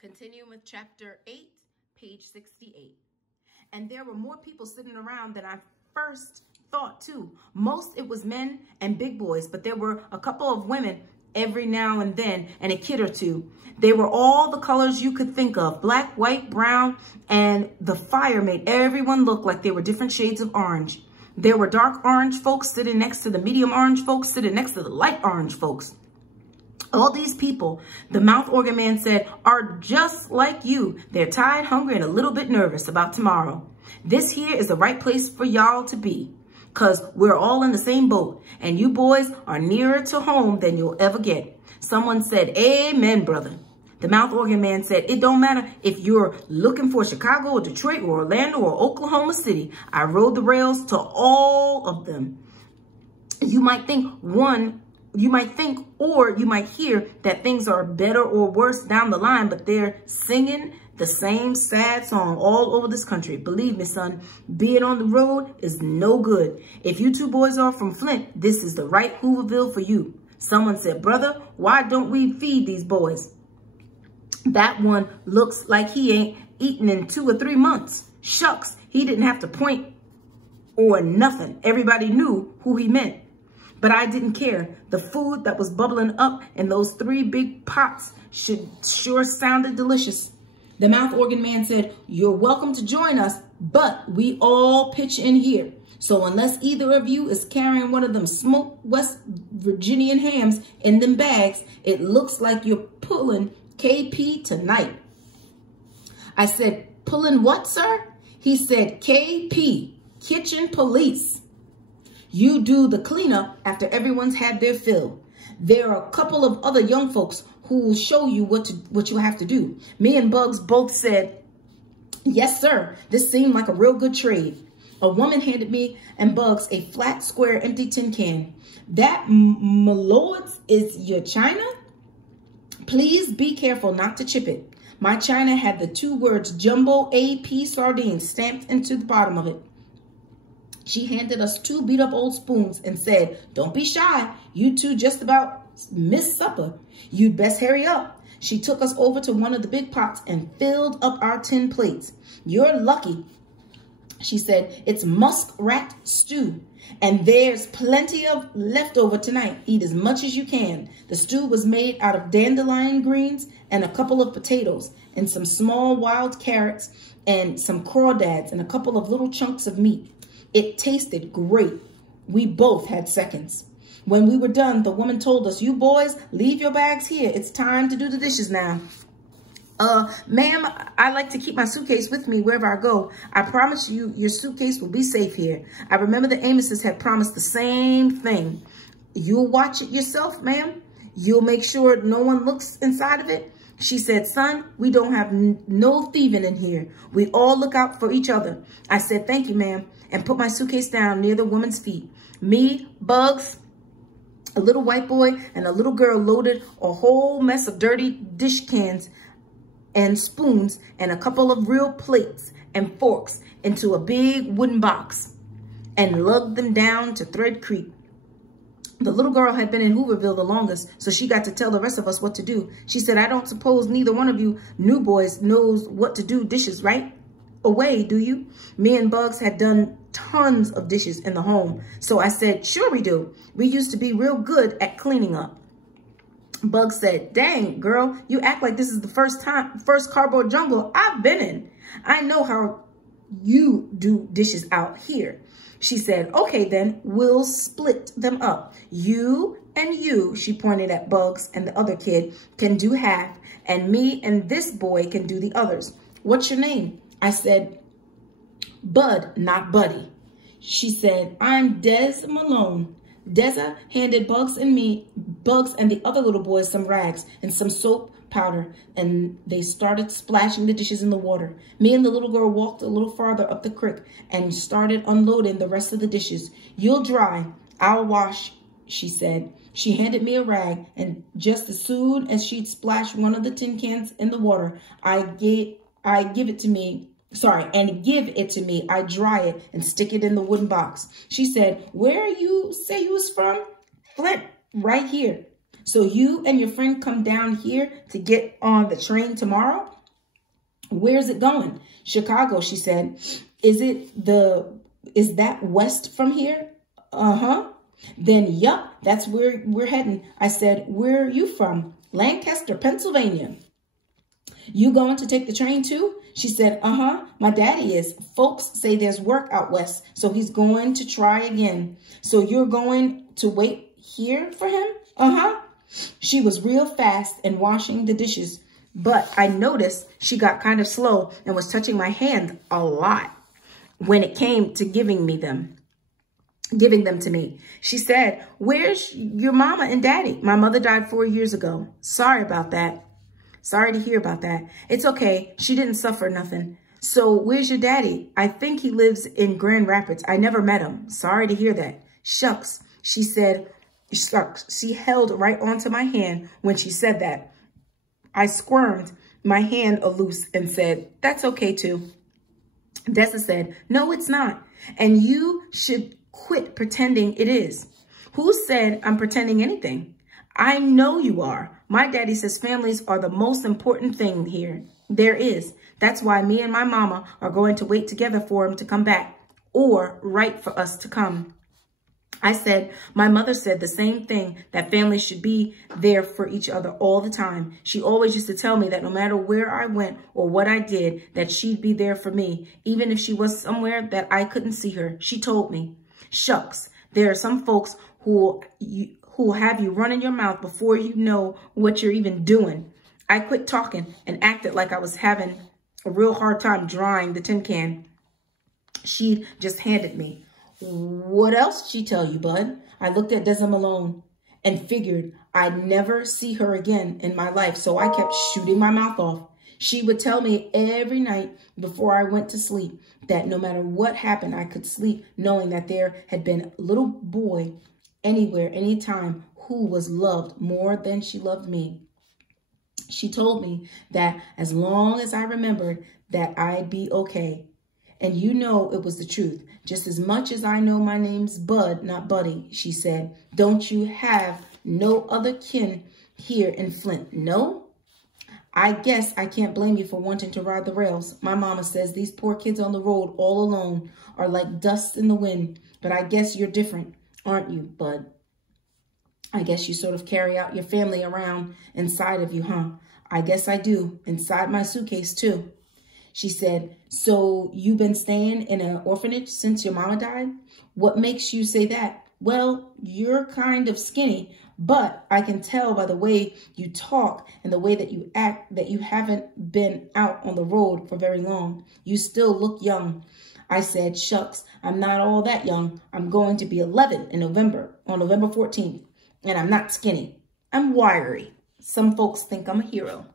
Continuing with chapter 8, page 68. And there were more people sitting around than I first thought too. Most it was men and big boys, but there were a couple of women every now and then and a kid or two. They were all the colors you could think of, black, white, brown, and the fire made everyone look like they were different shades of orange. There were dark orange folks sitting next to the medium orange folks, sitting next to the light orange folks. All these people, the mouth organ man said, are just like you. They're tired, hungry, and a little bit nervous about tomorrow. This here is the right place for y'all to be, because we're all in the same boat, and you boys are nearer to home than you'll ever get. Someone said, amen, brother. The mouth organ man said, it don't matter if you're looking for Chicago or Detroit or Orlando or Oklahoma City. I rode the rails to all of them. You might think or you might hear that things are better or worse down the line, but they're singing the same sad song all over this country. Believe me, son, being on the road is no good. If you two boys are from Flint, this is the right Hooverville for you. Someone said, brother, why don't we feed these boys? That one looks like he ain't eaten in 2 or 3 months. Shucks, he didn't have to point or nothing. Everybody knew who he meant. But I didn't care. The food that was bubbling up in those 3 big pots sure sounded delicious. The mouth organ man said, you're welcome to join us, but we all pitch in here. So unless either of you is carrying one of them smoked West Virginian hams in them bags, it looks like you're pulling KP tonight. I said, pulling what, sir? He said, KP, Kitchen Police. You do the cleanup after everyone's had their fill. There are a couple of other young folks who will show you what you have to do. Me and Bugs both said, yes, sir. This seemed like a real good trade. A woman handed me and Bugs a flat, square, empty tin can. That, my lords, is your china? Please be careful not to chip it. My china had the 2 words Jumbo AP Sardines stamped into the bottom of it. She handed us 2 beat-up old spoons and said, don't be shy. You two just about missed supper. You'd best hurry up. She took us over to one of the big pots and filled up our tin plates. You're lucky, she said. It's muskrat stew, and there's plenty of leftover tonight. Eat as much as you can. The stew was made out of dandelion greens and a couple of potatoes and some small wild carrots and some crawdads and a couple of little chunks of meat. It tasted great. We both had seconds. When we were done, the woman told us, you boys, leave your bags here. It's time to do the dishes now. Ma'am, I like to keep my suitcase with me wherever I go. I promise you your suitcase will be safe here. I remember the Amoses had promised the same thing. You'll watch it yourself, ma'am. You'll make sure no one looks inside of it. She said, son, we don't have no thieving in here. We all look out for each other. I said, thank you, ma'am, and put my suitcase down near the woman's feet. Me, Bugs, a little white boy, and a little girl loaded a whole mess of dirty dish cans and spoons and a couple of real plates and forks into a big wooden box and lugged them down to Thread Creek. The little girl had been in Hooverville the longest, so she got to tell the rest of us what to do. She said, I don't suppose neither one of you new boys knows what to do dishes right away, do you? Me and Bugs had done tons of dishes in the home, so I said, sure we do. We used to be real good at cleaning up. Bugs said, dang, girl, you act like this is the first cardboard jungle I've been in. I know how you do dishes out here. She said, okay, then we'll split them up. You and you, she pointed at Bugs and the other kid, can do half, and me and this boy can do the others. What's your name? I said, Bud, not Buddy. She said, I'm Des Malone. Deza handed Bugs and the other little boys some rags and some soap powder, and they started splashing the dishes in the water. Me and the little girl walked a little farther up the creek and started unloading the rest of the dishes. You'll dry, I'll wash, she said. She handed me a rag, and just as soon as she'd splashed one of the tin cans in the water, give it to me, I dry it and stick it in the wooden box. She said, where you say you was from? Flint, right here. So you and your friend come down here to get on the train tomorrow? Where's it going? Chicago, she said. Is that west from here? Uh-huh. Then, yup, that's where we're heading. I said, where are you from? Lancaster, Pennsylvania. You going to take the train too? She said, uh-huh, my daddy is. Folks say there's work out west, so he's going to try again. So you're going to wait here for him? Uh-huh. She was real fast and washing the dishes, but I noticed she got kind of slow and was touching my hand a lot when it came to giving them to me. She said, where's your mama and daddy? My mother died 4 years ago. Sorry about that. Sorry to hear about that. It's okay. She didn't suffer nothing. So where's your daddy? I think he lives in Grand Rapids. I never met him. Sorry to hear that. Shucks. She said, shucks. She held right onto my hand when she said that. I squirmed my hand loose and said, that's okay too. Dessa said, no, it's not. And you should quit pretending it is. Who said I'm pretending anything? I know you are. My daddy says families are the most important thing here there is. That's why me and my mama are going to wait together for him to come back or write for us to come. I said, my mother said the same thing, that families should be there for each other all the time. She always used to tell me that no matter where I went or what I did, that she'd be there for me, even if she was somewhere that I couldn't see her. She told me, shucks, there are some folks who have you running your mouth before you know what you're even doing. I quit talking and acted like I was having a real hard time drying the tin can she just handed me. What else did she tell you, bud? I looked at Dessa Malone and figured I'd never see her again in my life, so I kept shooting my mouth off. She would tell me every night before I went to sleep that no matter what happened, I could sleep knowing that there had been a little boy anywhere, anytime, who was loved more than she loved me. She told me that as long as I remembered that I'd be okay. And you know it was the truth. Just as much as I know my name's Bud, not Buddy, she said. Don't you have no other kin here in Flint? No? I guess I can't blame you for wanting to ride the rails. My mama says these poor kids on the road all alone are like dust in the wind. But I guess you're different, aren't you, Bud? I guess you sort of carry out your family around inside of you, huh? I guess I do. Inside my suitcase, too. She said, so you've been staying in an orphanage since your mama died? What makes you say that? Well, you're kind of skinny, but I can tell by the way you talk and the way that you act that you haven't been out on the road for very long. You still look young. I said, shucks, I'm not all that young. I'm going to be 11 in November, on November 14th, and I'm not skinny. I'm wiry. Some folks think I'm a hero.